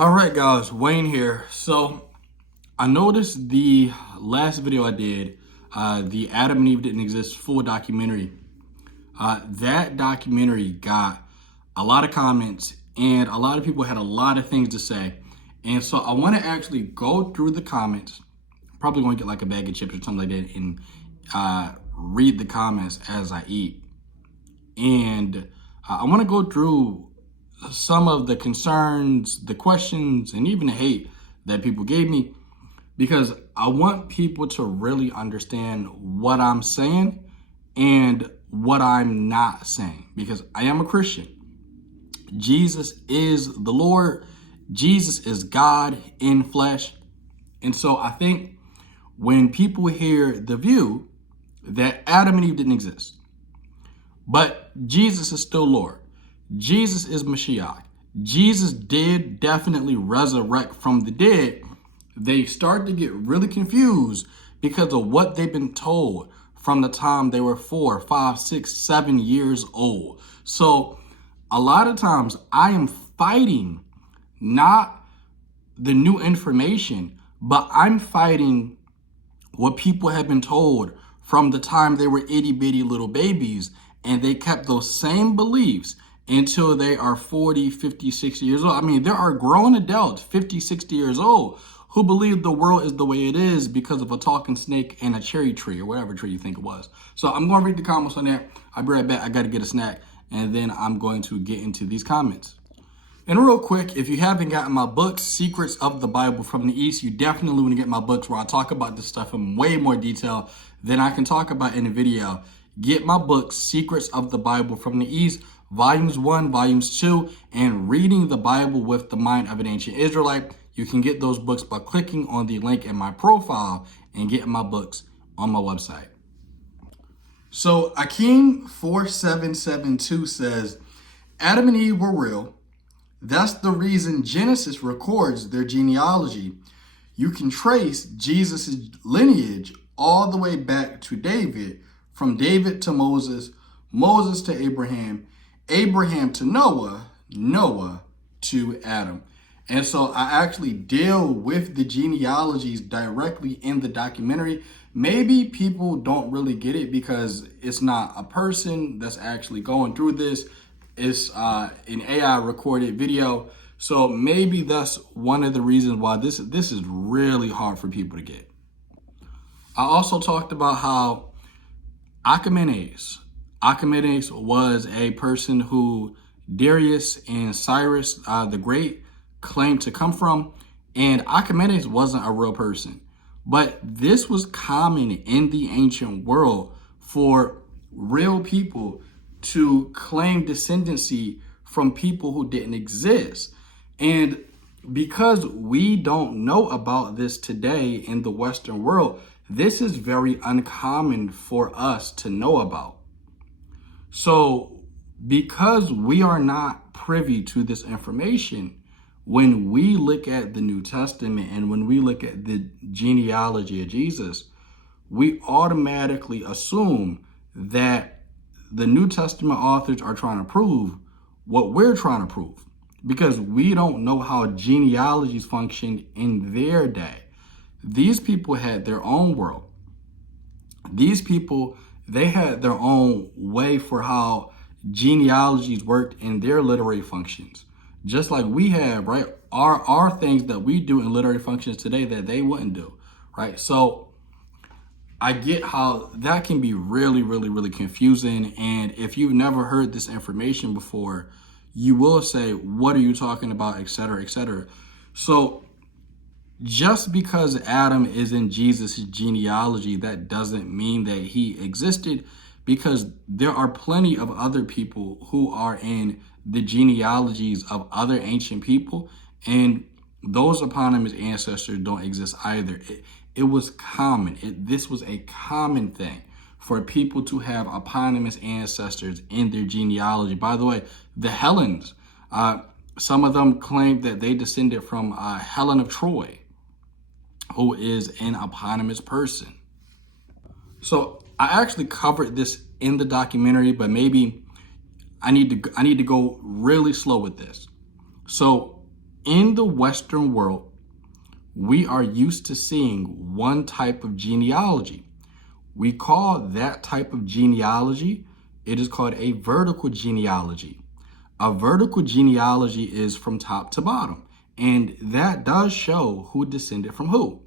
All right, guys, Wayne here. So I noticed the last video I did, the Adam and Eve Didn't Exist full documentary. That documentary got a lot of comments and a lot of people had a lot of things to say. And so I want to actually go through the comments. Probably going to get like a bag of chips or something like that and read the comments as I eat. And I want to go through some of the concerns, the questions, and even the hate that people gave me, because I want people to really understand what I'm saying and what I'm not saying, because I am a Christian. Jesus is the Lord. Jesus is God in flesh. And so I think when people hear the view that Adam and Eve didn't exist, but Jesus is still Lord, Jesus is Mashiach, Jesus did definitely resurrect from the dead, they start to get really confused because of what they've been told from the time they were 4, 5, 6, 7 years old. So a lot of times I am fighting not the new information, but I'm fighting what people have been told from the time they were itty bitty little babies, and they kept those same beliefs until they are 40, 50, 60 years old. I mean, there are grown adults, 50, 60 years old, who believe the world is the way it is because of a talking snake and a cherry tree or whatever tree you think it was. So I'm going to read the comments on that. I'll be right back. I got to get a snack, and then I'm going to get into these comments. And real quick, if you haven't gotten my book, Secrets of the Bible from the East, you definitely want to get my books where I talk about this stuff in way more detail than I can talk about in a video. Get my book, Secrets of the Bible from the East, Volumes 1, Volumes 2, and Reading the Bible with the Mind of an Ancient Israelite. You can get those books by clicking on the link in my profile and getting my books on my website. So Akeem4772 says, Adam and Eve were real. That's the reason Genesis records their genealogy. You can trace Jesus' lineage all the way back to David, from David to Moses, Moses to Abraham, Abraham to Noah, Noah to Adam. And so I actually deal with the genealogies directly in the documentary. Maybe people don't really get it because it's not a person that's actually going through this. It's an AI recorded video. So maybe that's one of the reasons why this is really hard for people to get. I also talked about how Achaemenes was a person who Darius and Cyrus the Great claimed to come from, and Achaemenes wasn't a real person. But this was common in the ancient world for real people to claim descendancy from people who didn't exist. And because we don't know about this today in the Western world, this is very uncommon for us to know about. So because we are not privy to this information, when we look at the New Testament and when we look at the genealogy of Jesus, we automatically assume that the New Testament authors are trying to prove what we're trying to prove, because we don't know how genealogies functioned in their day. These people had their own world. These people, they had their own way for how genealogies worked in their literary functions. Just like we have, right? Are things that we do in literary functions today that they wouldn't do, right? So I get how that can be really, really, really confusing. And if you've never heard this information before, you will say, what are you talking about, et cetera, et cetera. So just because Adam is in Jesus' genealogy, that doesn't mean that he existed, because there are plenty of other people who are in the genealogies of other ancient people, and those eponymous ancestors don't exist either. It was common. This was a common thing for people to have eponymous ancestors in their genealogy. By the way, the Hellenes, some of them claim that they descended from Helen of Troy, who is an eponymous person. So I actually covered this in the documentary, but maybe I need to go really slow with this. So In the Western world, we are used to seeing one type of genealogy. We call that type of genealogy, it is called a vertical genealogy. A vertical genealogy is from top to bottom, and that does show who descended from who.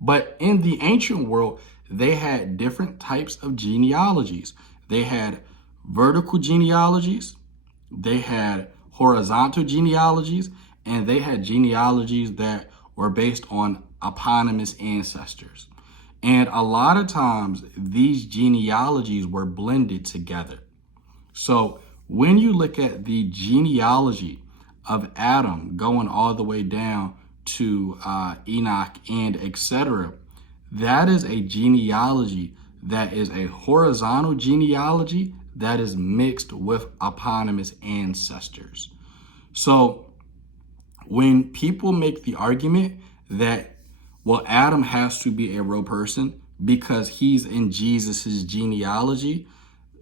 But in the ancient world, they had different types of genealogies. They had vertical genealogies, they had horizontal genealogies, and they had genealogies that were based on eponymous ancestors. And a lot of times, these genealogies were blended together. So when you look at the genealogy of Adam going all the way down to Enoch and etc., that is a genealogy that is a horizontal genealogy that is mixed with eponymous ancestors. So when people make the argument that, well, Adam has to be a real person because he's in Jesus's genealogy,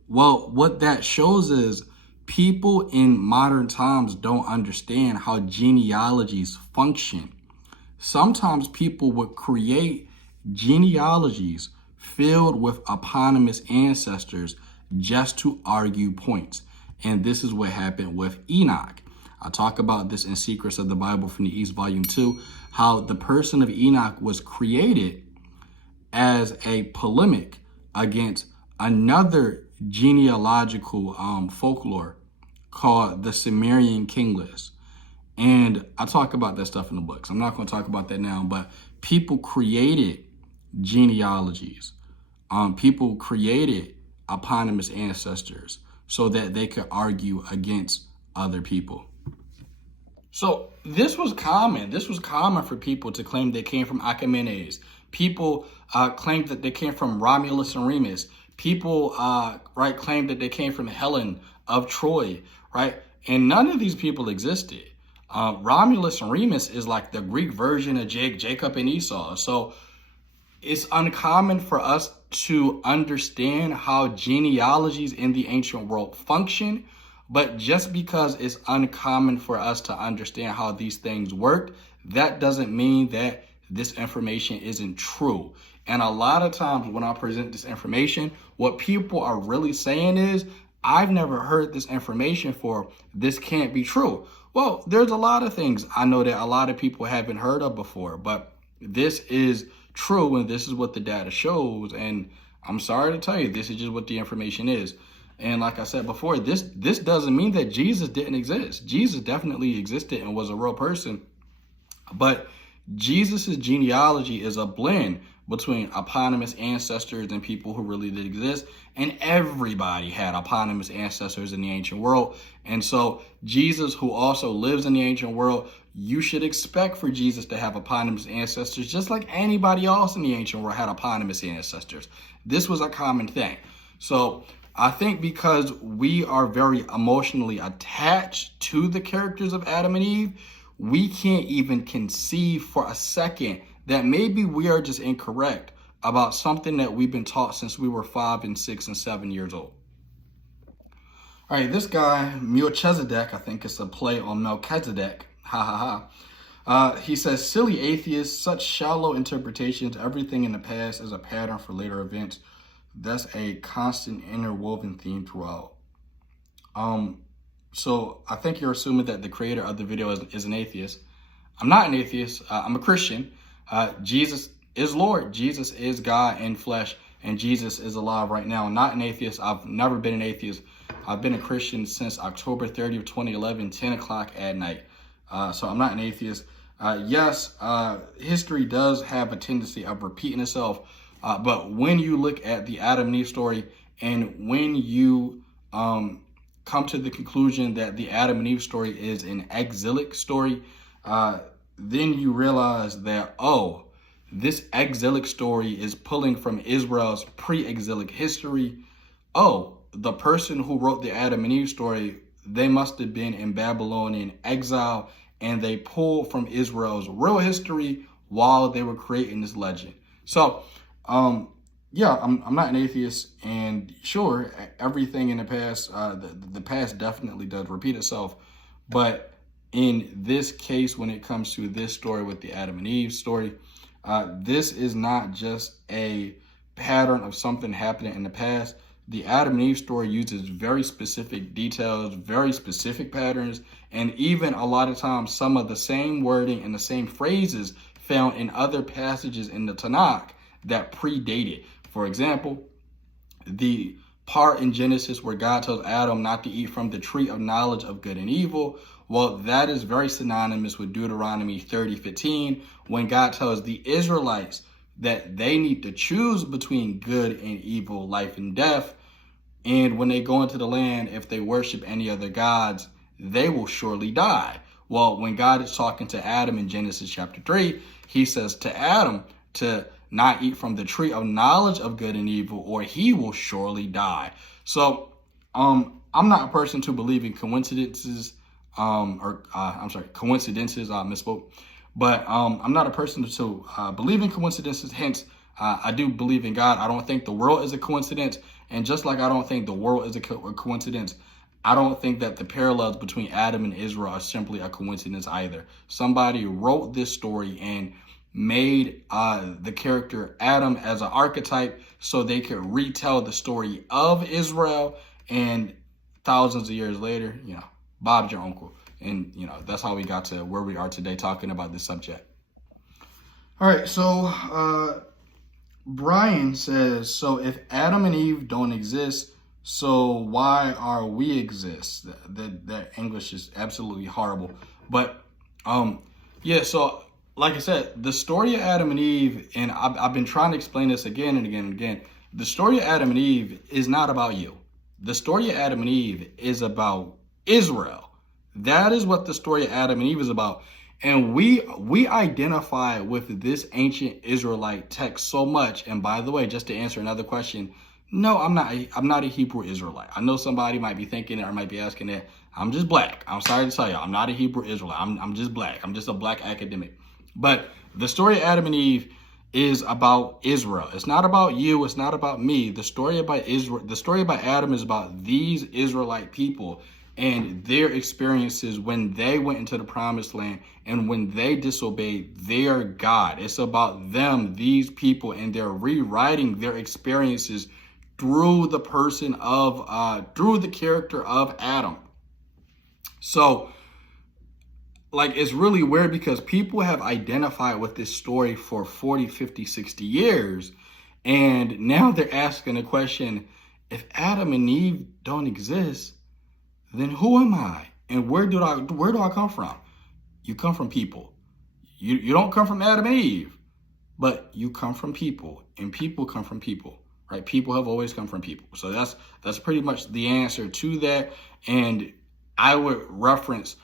well, what that shows is people in modern times don't understand how genealogies function. Sometimes people would create genealogies filled with eponymous ancestors just to argue points. And this is what happened with Enoch. I talk about this in Secrets of the Bible from the East, Volume 2, how the person of Enoch was created as a polemic against another genealogical folklore called the Sumerian king list. And I talk about that stuff in the books. I'm not going to talk about that now, but people created genealogies. People created eponymous ancestors so that they could argue against other people. So this was common. This was common for people to claim they came from Achaemenid. People claimed that they came from Romulus and Remus. People claimed that they came from Helen of Troy, right? And none of these people existed. Romulus and Remus is like the Greek version of Jacob and Esau. So it's uncommon for us to understand how genealogies in the ancient world function. But just because it's uncommon for us to understand how these things work, that doesn't mean that this information isn't true. And a lot of times when I present this information, what people are really saying is, I've never heard this information before. This can't be true. Well, there's a lot of things I know that a lot of people haven't heard of before, but this is true and this is what the data shows. And I'm sorry to tell you, this is just what the information is. And like I said before, this doesn't mean that Jesus didn't exist. Jesus definitely existed and was a real person. But Jesus's genealogy is a blend between eponymous ancestors and people who really did exist. And everybody had eponymous ancestors in the ancient world. And so Jesus, who also lives in the ancient world, you should expect for Jesus to have eponymous ancestors, just like anybody else in the ancient world had eponymous ancestors. This was a common thing. So I think because we are very emotionally attached to the characters of Adam and Eve, we can't even conceive for a second that maybe we are just incorrect about something that we've been taught since we were 5 and 6 and 7 years old. All right, this guy, Melchizedek, I think it's a play on Melchizedek, ha ha ha. He says, silly atheists, such shallow interpretations, everything in the past is a pattern for later events. That's a constant interwoven theme throughout. So I think you're assuming that the creator of the video is an atheist. I'm not an atheist. I'm a Christian. Jesus is Lord. Jesus is God in flesh, and Jesus is alive right now. I'm not an atheist. I've never been an atheist. I've been a Christian since October 30th, 2011, 10 o'clock at night. So I'm not an atheist. Yes, history does have a tendency of repeating itself. But when you look at the Adam and Eve story, and when you come to the conclusion that the Adam and Eve story is an exilic story, then you realize that, oh, this exilic story is pulling from Israel's pre-exilic history. Oh, the person who wrote the Adam and Eve story, they must have been in Babylonian exile, and they pulled from Israel's real history while they were creating this legend. So, yeah, I'm not an atheist, and sure, everything in the past, the past definitely does repeat itself, but in this case, when it comes to this story with the Adam and Eve story, this is not just a pattern of something happening in the past. The Adam and Eve story uses very specific details, very specific patterns, and even a lot of times some of the same wording and the same phrases found in other passages in the Tanakh that predate it. For example, the part in Genesis where God tells Adam not to eat from the tree of knowledge of good and evil, well, that is very synonymous with Deuteronomy 30:15, when God tells the Israelites that they need to choose between good and evil, life and death. And when they go into the land, if they worship any other gods, they will surely die. Well, when God is talking to Adam in Genesis chapter 3, he says to Adam to not eat from the tree of knowledge of good and evil, or he will surely die. So I'm not a person to believe in coincidences, coincidences, I misspoke. But I'm not a person to believe in coincidences. Hence, I do believe in God. I don't think the world is a coincidence. And just like I don't think the world is a coincidence, I don't think that the parallels between Adam and Israel are simply a coincidence either. Somebody wrote this story and made the character Adam as an archetype so they could retell the story of Israel. And thousands of years later, Bob's your uncle. And, that's how we got to where we are today talking about this subject. All right, so Brian says, so if Adam and Eve don't exist, so why are we exist? That English is absolutely horrible. But, so like I said, the story of Adam and Eve, and I've been trying to explain this again and again and again, the story of Adam and Eve is not about you. The story of Adam and Eve is about Israel. That is what the story of Adam and Eve is about. And we identify with this ancient Israelite text so much. And by the way, just to answer another question, no, I'm not a Hebrew Israelite. I know somebody might be thinking or might be asking that. I'm just black. I'm sorry to tell you, I'm not a Hebrew Israelite. I'm just black. I'm just a black academic. But the story of Adam and Eve is about Israel. It's not about you. It's not about me. The story about Israel, the story about Adam is about these Israelite people and their experiences when they went into the promised land and when they disobeyed their God. It's about them, these people, and they're rewriting their experiences through the person of, through the character of Adam. So, it's really weird because people have identified with this story for 40, 50, 60 years. And now they're asking the question, if Adam and Eve don't exist, then who am I? And where do I come from? You come from people. You don't come from Adam and Eve, but you come from people, and people come from people, right? People have always come from people. So that's pretty much the answer to that. And I would reference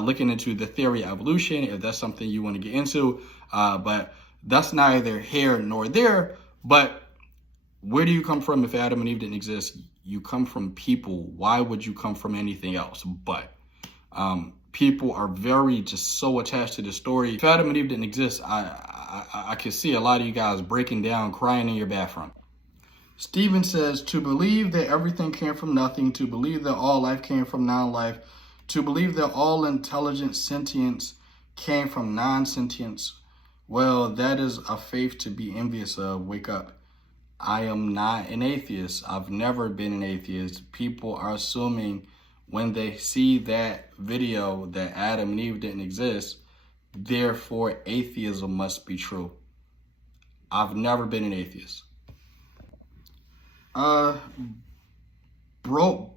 looking into the theory of evolution if that's something you want to get into, but that's neither here nor there. But where do you come from if Adam and Eve didn't exist? You come from people. Why would you come from anything else? But people are very just so attached to the story. If Adam and Eve didn't exist, I can see a lot of you guys breaking down, crying in your bathroom. Stephen says, to believe that everything came from nothing, to believe that all life came from non-life, to believe that all intelligent sentience came from non-sentience, well, that is a faith to be envious of. Wake up. I am not an atheist. I've never been an atheist. People are assuming when they see that video that Adam and Eve didn't exist, therefore atheism must be true. I've never been an atheist. Bro,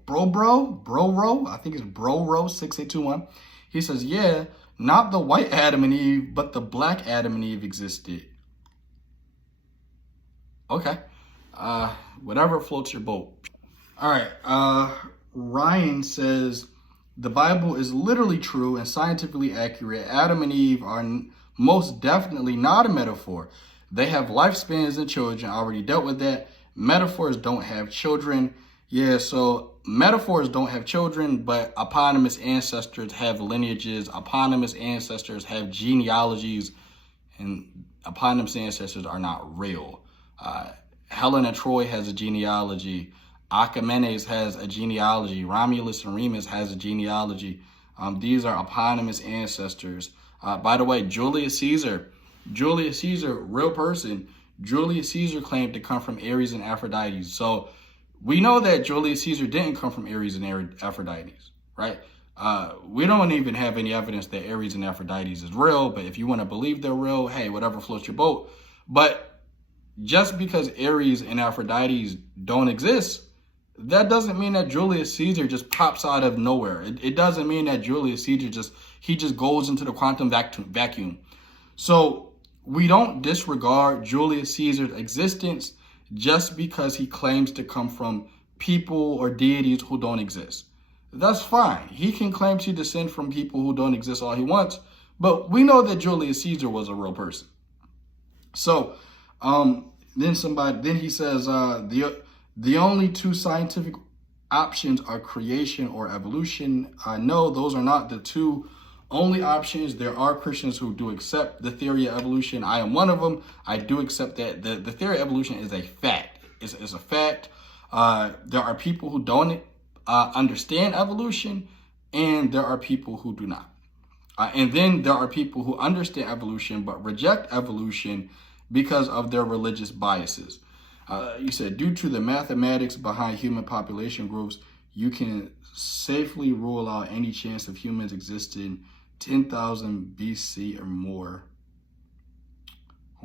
I think it's Bro 6821. He says, yeah, not the white Adam and Eve, but the black Adam and Eve existed. Okay. Whatever floats your boat. All right. Ryan says, the Bible is literally true and scientifically accurate. Adam and Eve are most definitely not a metaphor. They have lifespans and children. I already dealt with that. Metaphors don't have children. Yeah, so metaphors don't have children, but eponymous ancestors have lineages. Eponymous ancestors have genealogies, and eponymous ancestors are not real. Helen of Troy has a genealogy. Achaemenes has a genealogy. Romulus and Remus has a genealogy. These are eponymous ancestors. By the way, Julius Caesar, real person. Julius Caesar claimed to come from Ares and Aphrodite. So we know that Julius Caesar didn't come from Ares and Aphrodite, right? We don't even have any evidence that Ares and Aphrodite is real, but if you want to believe they're real, hey, whatever floats your boat. But just because Ares and Aphrodite don't exist, that doesn't mean that Julius Caesar just pops out of nowhere. It doesn't mean that Julius Caesar just goes into the quantum vacuum. So we don't disregard Julius Caesar's existence just because he claims to come from people or deities who don't exist. That's fine. He can claim to descend from people who don't exist all he wants, but we know that Julius Caesar was a real person. So then he says the only two scientific options are creation or evolution. No, those are not the two only options. There are Christians who do accept the theory of evolution. I am one of them. I do accept that the theory of evolution is a fact. It's a fact. There are people who don't understand evolution, and there are people who do not. And then there are people who understand evolution but reject evolution because of their religious biases. You said, due to the mathematics behind human population groups, you can safely rule out any chance of humans existing 10,000 BC or more.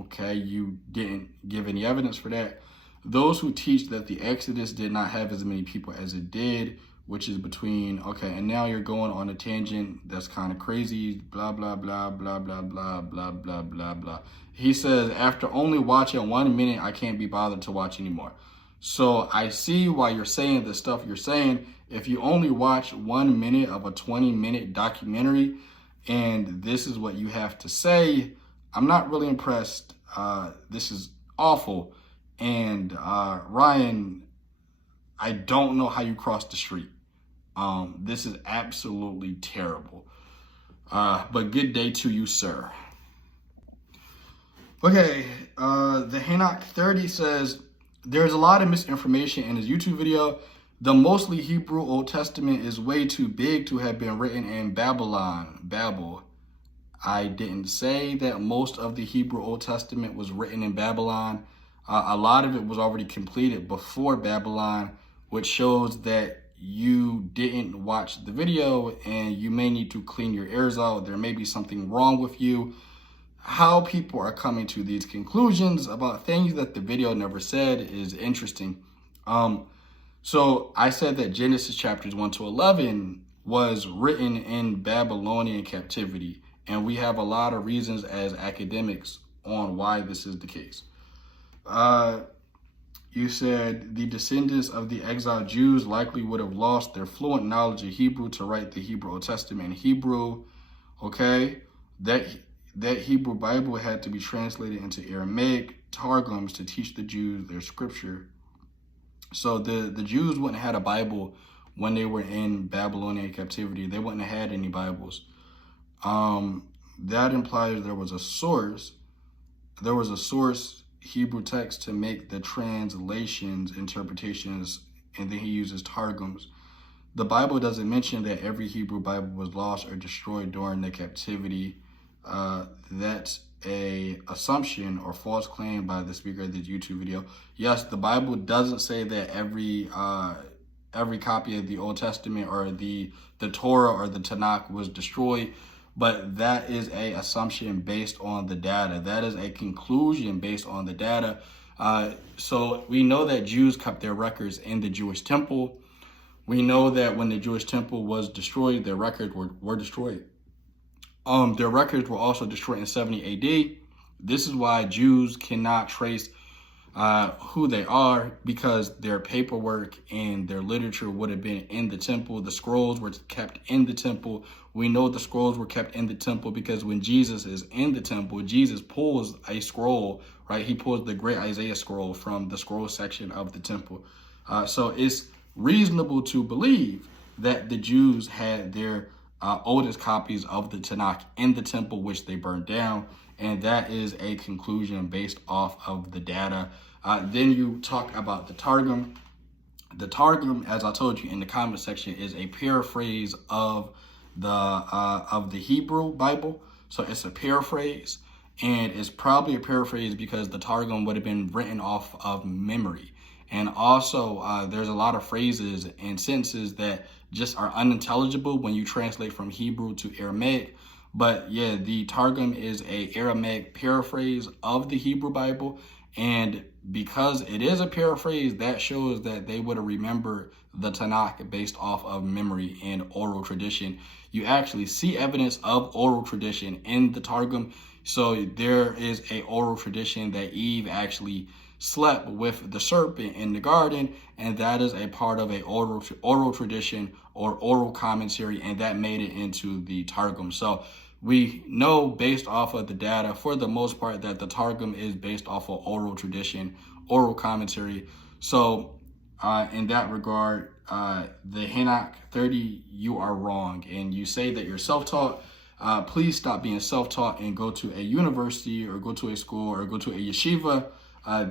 Okay, you didn't give any evidence for that. Those who teach that the Exodus did not have as many people as it did, which is between, okay, and now you're going on a tangent that's kind of crazy, blah, blah, blah, blah, blah, blah, blah, blah, blah, blah. He says, after only watching 1 minute, I can't be bothered to watch anymore. So I see why you're saying the stuff you're saying. If you only watch 1 minute of a 20-minute documentary and this is what you have to say, I'm not really impressed. This is awful. And Ryan, I don't know how you crossed the street. This is absolutely terrible. But good day to you, sir. Okay, the Hanok 30 says, there's a lot of misinformation in his YouTube video. The mostly Hebrew Old Testament is way too big to have been written in Babel. I didn't say that most of the Hebrew Old Testament was written in Babylon. A lot of it was already completed before Babylon, which shows that you didn't watch the video and you may need to clean your ears out. There may be something wrong with you. How people are coming to these conclusions about things that the video never said is interesting. So I said that Genesis chapters 1 to 11 was written in Babylonian captivity. And we have a lot of reasons as academics on why this is the case. You said the descendants of the exiled Jews likely would have lost their fluent knowledge of Hebrew to write the Hebrew Old Testament in Hebrew. Okay, that Hebrew Bible had to be translated into Aramaic Targums to teach the Jews their scripture. So the Jews wouldn't have had a Bible when they were in Babylonian captivity. They wouldn't have had any Bibles. That implies there was a source Hebrew text to make the translations, interpretations, and then he uses Targums. The Bible doesn't mention that every Hebrew Bible was lost or destroyed during the captivity. That's a assumption or false claim by the speaker of this YouTube video. Yes, the Bible doesn't say that every copy of the Old Testament or the Torah or the Tanakh was destroyed, but that is a assumption based on the data. That is a conclusion based on the data. So we know that Jews kept their records in the Jewish temple. We know that when the Jewish temple was destroyed, their records were destroyed. Their records were also destroyed in 70 AD. This is why Jews cannot trace who they are, because their paperwork and their literature would have been in the temple. The scrolls were kept in the temple. We know the scrolls were kept in the temple because when Jesus is in the temple, Jesus pulls a scroll, right? He pulls the great Isaiah scroll from the scroll section of the temple. So it's reasonable to believe that the Jews had their oldest copies of the Tanakh in the temple, which they burned down. And that is a conclusion based off of the data. Then you talk about the Targum. The Targum, as I told you in the comment section, is a paraphrase of the Hebrew Bible. So it's a paraphrase, and it's probably a paraphrase because the Targum would have been written off of memory. And also, there's a lot of phrases and sentences that just are unintelligible when you translate from Hebrew to Aramaic. But yeah, the Targum is a Aramaic paraphrase of the Hebrew Bible. And because it is a paraphrase, that shows that they would have remembered the Tanakh based off of memory and oral tradition. You actually see evidence of oral tradition in the Targum. So there is a oral tradition that Eve actually slept with the serpent in the garden, and that is a part of a oral tradition or oral commentary, and that made it into the Targum. So we know based off of the data, for the most part, that the Targum is based off of oral tradition, oral commentary. So in that regard, the Henoch 30, you are wrong. And you say that you're self-taught. Please stop being self-taught and go to a university or go to a school or go to a yeshiva.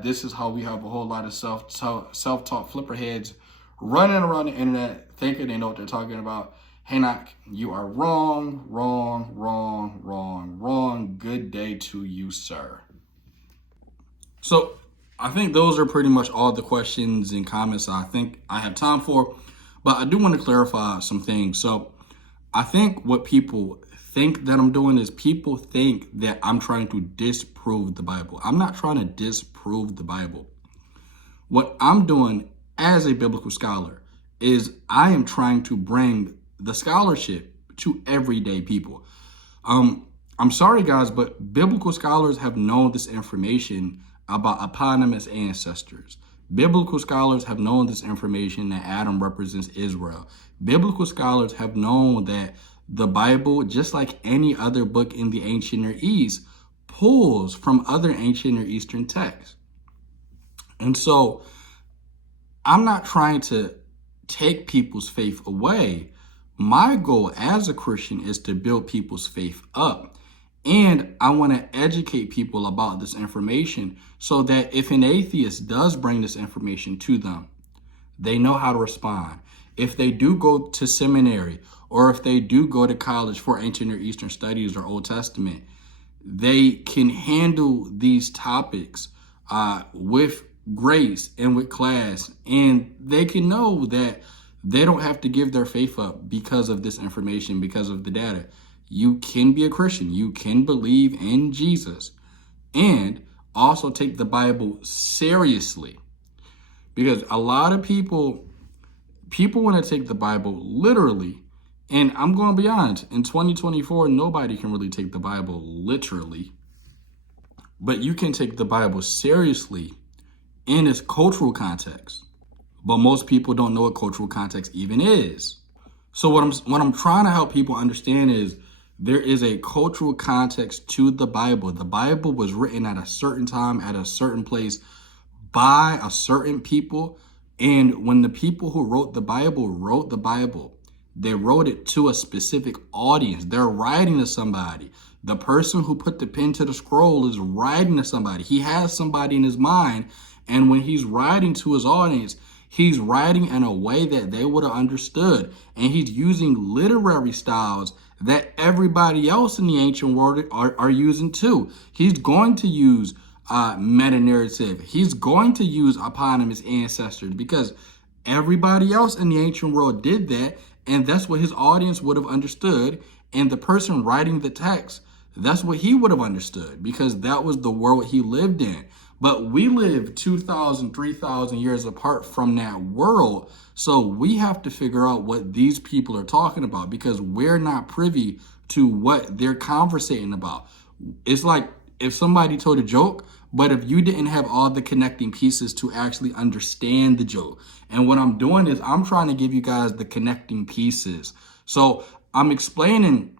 This is how we have a whole lot of self-taught flipperheads running around the internet thinking they know what they're talking about. Henoch, you are wrong, wrong, wrong, wrong, wrong. Good day to you, sir. So I think those are pretty much all the questions and comments I think I have time for. But I do want to clarify some things. So I think what people think that I'm doing is people think that I'm trying to disprove the Bible. I'm not trying to disprove the Bible. What I'm doing as a biblical scholar is I am trying to bring the scholarship to everyday people. I'm sorry, guys, but biblical scholars have known this information about eponymous ancestors. Biblical scholars have known this information that Adam represents Israel. Biblical scholars have known that the Bible, just like any other book in the ancient Near East, pulls from other ancient Near Eastern texts. And so I'm not trying to take people's faith away. My goal as a Christian is to build people's faith up. And I want to educate people about this information so that if an atheist does bring this information to them, they know how to respond. If they do go to seminary or if they do go to college for ancient Near Eastern studies or Old Testament, they can handle these topics with grace and with class, and they can know that they don't have to give their faith up because of this information, because of the data. You can be a Christian. You can believe in Jesus and also take the Bible seriously. Because a lot of people want to take the Bible literally. And I'm going to be honest, in 2024, nobody can really take the Bible literally. But you can take the Bible seriously in its cultural context. But most people don't know what cultural context even is. So what I'm trying to help people understand is there is a cultural context to the Bible. The Bible was written at a certain time, at a certain place, by a certain people. And when the people who wrote the Bible, they wrote it to a specific audience. They're writing to somebody. The person who put the pen to the scroll is writing to somebody. He has somebody in his mind. And when he's writing to his audience, he's writing in a way that they would have understood. And he's using literary styles that everybody else in the ancient world are using too. He's going to use meta-narrative. He's going to use eponymous ancestors because everybody else in the ancient world did that. And that's what his audience would have understood. And the person writing the text, that's what he would have understood because that was the world he lived in. But we live 2,000, 3,000 years apart from that world. So we have to figure out what these people are talking about because we're not privy to what they're conversating about. It's like if somebody told a joke, but if you didn't have all the connecting pieces to actually understand the joke. And what I'm doing is I'm trying to give you guys the connecting pieces. So I'm explaining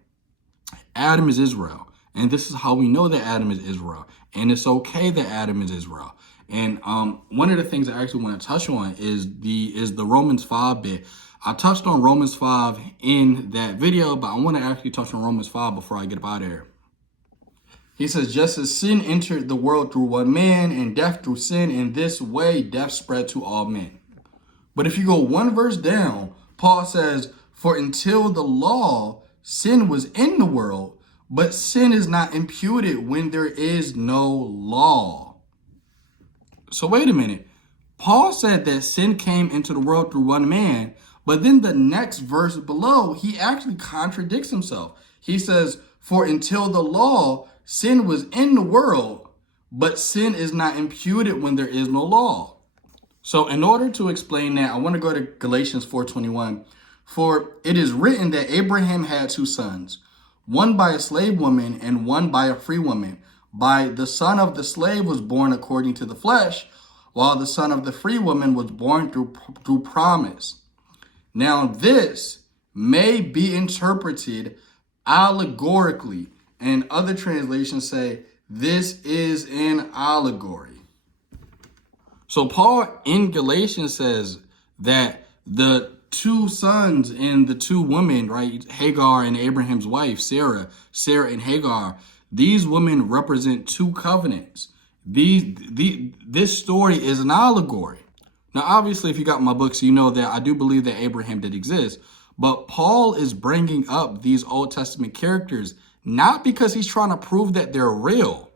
Adam is Israel. And this is how we know that Adam is Israel. And it's okay that Adam is Israel. And one of the things I actually want to touch on is the Romans 5 bit. I touched on Romans 5 in that video, but I want to actually touch on Romans 5 before I get up out of here. He says, just as sin entered the world through one man and death through sin, in this way death spread to all men. But if you go one verse down, Paul says, for until the law, sin was in the world, but sin is not imputed when there is no law. So wait a minute. Paul said that sin came into the world through one man, but then the next verse below, he actually contradicts himself. He says, for until the law, sin was in the world, but sin is not imputed when there is no law. So in order to explain that, I want to go to Galatians 4:21. For it is written that Abraham had two sons, one by a slave woman and one by a free woman. By the son of the slave was born according to the flesh, while the son of the free woman was born through promise. Now this may be interpreted allegorically, and other translations say this is an allegory. So Paul in Galatians says that the two sons and the two women, right, Hagar and Abraham's wife, Sarah and Hagar, these women represent two covenants. This story is an allegory. Now, obviously, if you got my books, you know that I do believe that Abraham did exist. But Paul is bringing up these Old Testament characters not because he's trying to prove that they're real.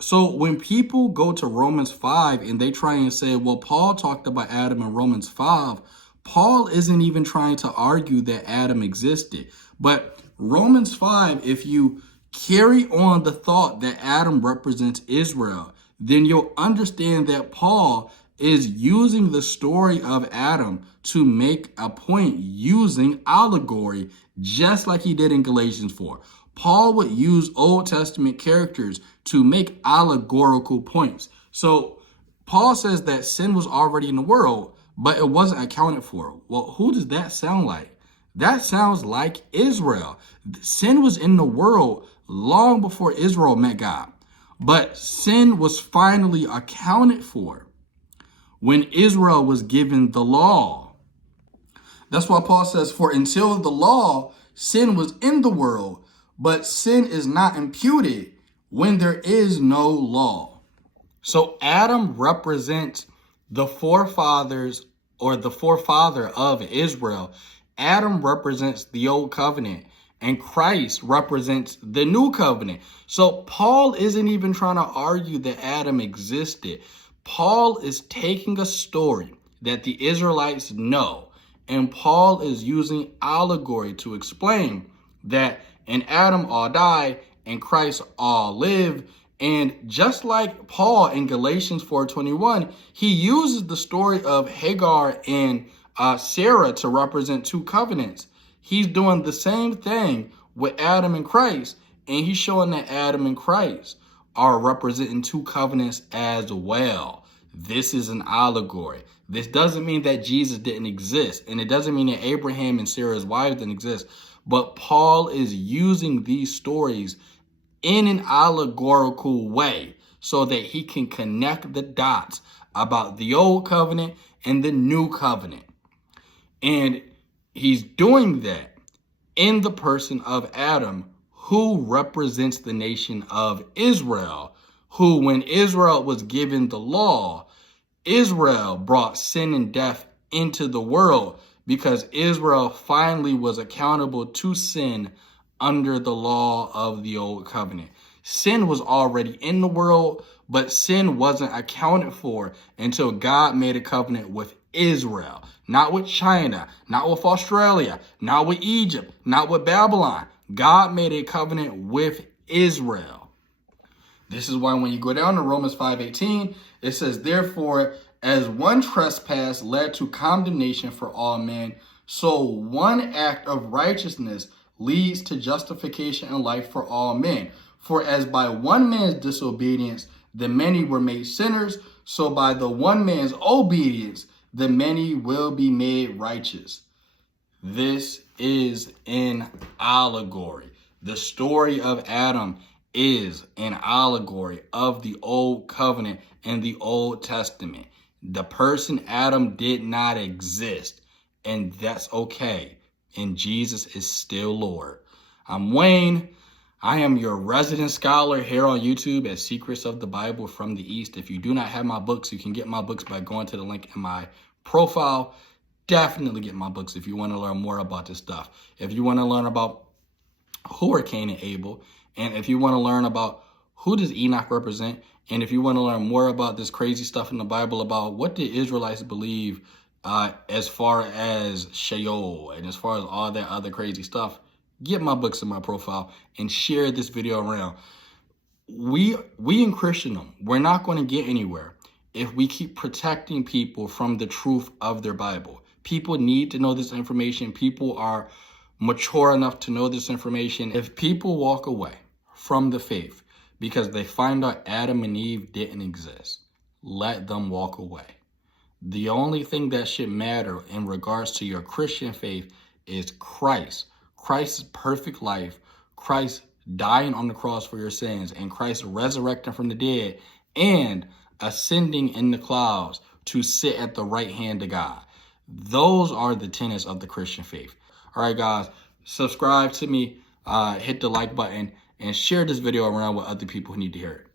So when people go to Romans 5 and they try and say, well, Paul talked about Adam in Romans 5, Paul isn't even trying to argue that Adam existed. But Romans 5, if you carry on the thought that Adam represents Israel, then you'll understand that Paul is using the story of Adam to make a point using allegory, just like he did in Galatians 4. Paul would use Old Testament characters to make allegorical points. So Paul says that sin was already in the world, but it wasn't accounted for. Well, who does that sound like? That sounds like Israel. Sin was in the world long before Israel met God, but sin was finally accounted for when Israel was given the law. That's why Paul says, for until the law, sin was in the world, but sin is not imputed when there is no law. So Adam represents the forefathers or the forefather of Israel. Adam represents the old covenant and Christ represents the new covenant. So Paul isn't even trying to argue that Adam existed. Paul is taking a story that the Israelites know, and Paul is using allegory to explain that in Adam all die and Christ all live. And just like Paul in Galatians 4:21, he uses the story of Hagar and Sarah to represent two covenants. He's doing the same thing with Adam and Christ, and he's showing that Adam and Christ are representing two covenants as well. This is an allegory. This doesn't mean that Jesus didn't exist, and it doesn't mean that Abraham and Sarah's wives didn't exist, but Paul is using these stories in an allegorical way so that he can connect the dots about the old covenant and the new covenant. And he's doing that in the person of Adam, who represents the nation of Israel, who, when Israel was given the law, Israel brought sin and death into the world because Israel finally was accountable to sin under the law of the old covenant. Sin was already in the world, but sin wasn't accounted for until God made a covenant with Israel, not with China, not with Australia, not with Egypt, not with Babylon. God made a covenant with Israel. This is why when you go down to Romans 5:18, it says, therefore, as one trespass led to condemnation for all men, so one act of righteousness leads to justification and life for all men. For as by one man's disobedience, the many were made sinners, so by the one man's obedience, the many will be made righteous. This is an allegory. The story of Adam is an allegory of the old covenant and the Old Testament. The person Adam did not exist, and that's okay. And Jesus is still Lord. I'm Wayne. I am your resident scholar here on YouTube at Secrets of the Bible from the East. If you do not have my books, you can get my books by going to the link in my profile. definitely get my books if you want to learn more about this stuff. If you want to learn about who are Cain and Abel, and if you want to learn about who does Enoch represent, and if you want to learn more about this crazy stuff in the Bible about what the Israelites believe as far as Sheol and as far as all that other crazy stuff, get my books in my profile and share this video around. We in Christendom, we're not going to get anywhere if we keep protecting people from the truth of their Bible. People need to know this information. People are mature enough to know this information. If people walk away from the faith because they find out Adam and Eve didn't exist, let them walk away. The only thing that should matter in regards to your Christian faith is Christ. Christ's perfect life, Christ dying on the cross for your sins, and Christ resurrecting from the dead and ascending in the clouds to sit at the right hand of God. Those are the tenets of the Christian faith. All right, guys, subscribe to me, hit the like button, and share this video around with other people who need to hear it.